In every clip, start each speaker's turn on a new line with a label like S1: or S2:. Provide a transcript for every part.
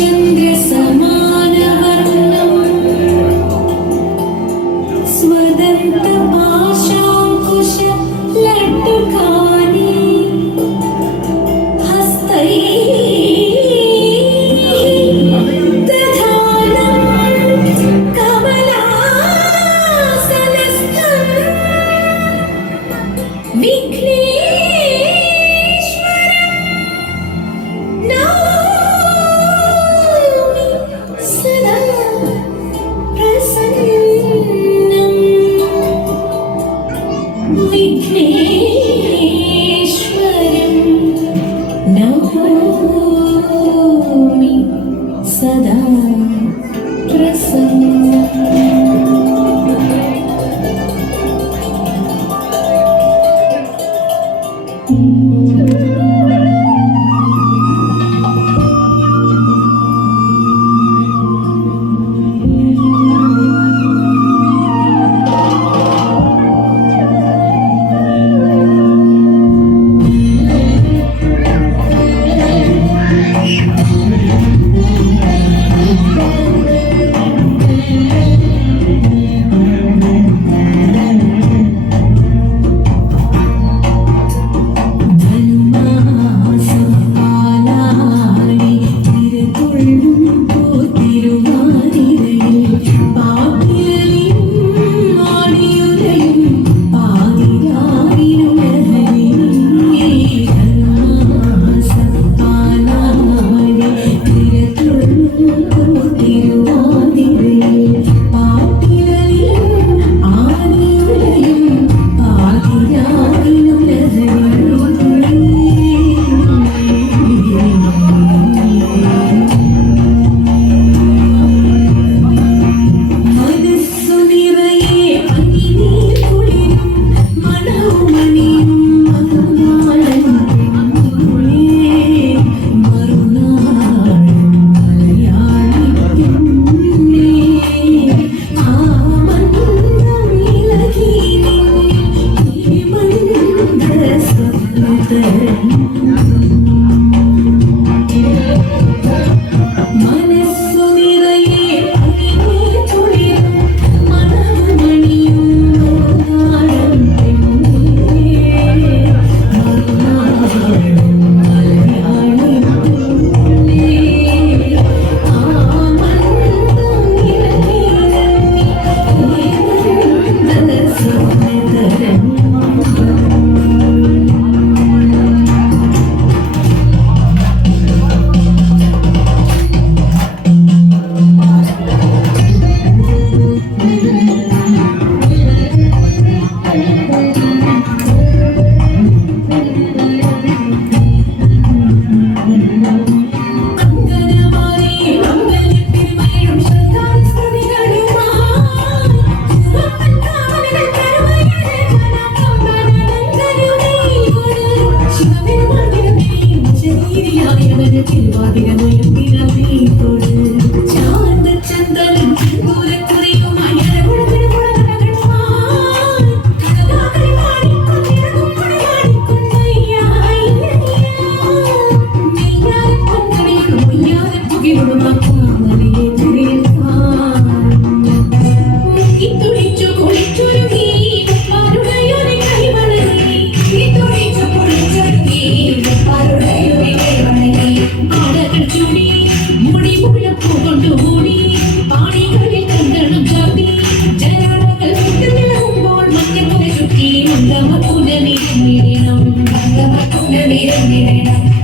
S1: Imagine Thank you. Thank you.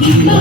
S1: ശരിയുടെ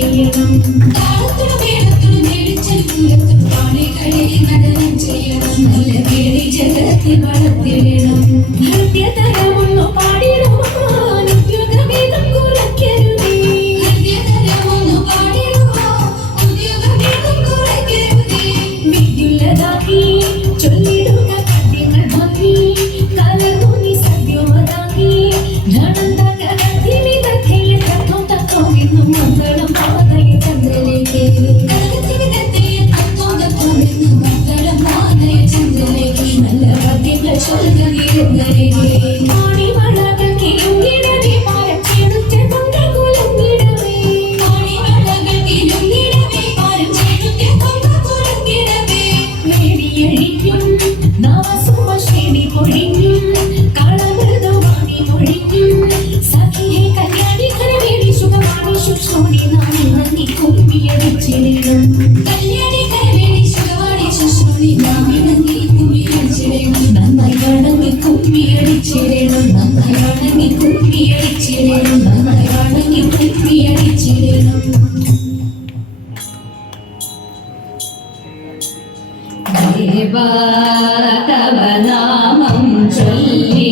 S1: ചെയ്യണം. താളത്തിനു മേളത്തിനു മേടിച്ചൽ പൂരത്തും നടനം ചെയ്യണം. നല്ല പേര് ജഗത്തിൽ വളർത്തിടണം.
S2: தேவா தவ நாமம் சொல்லி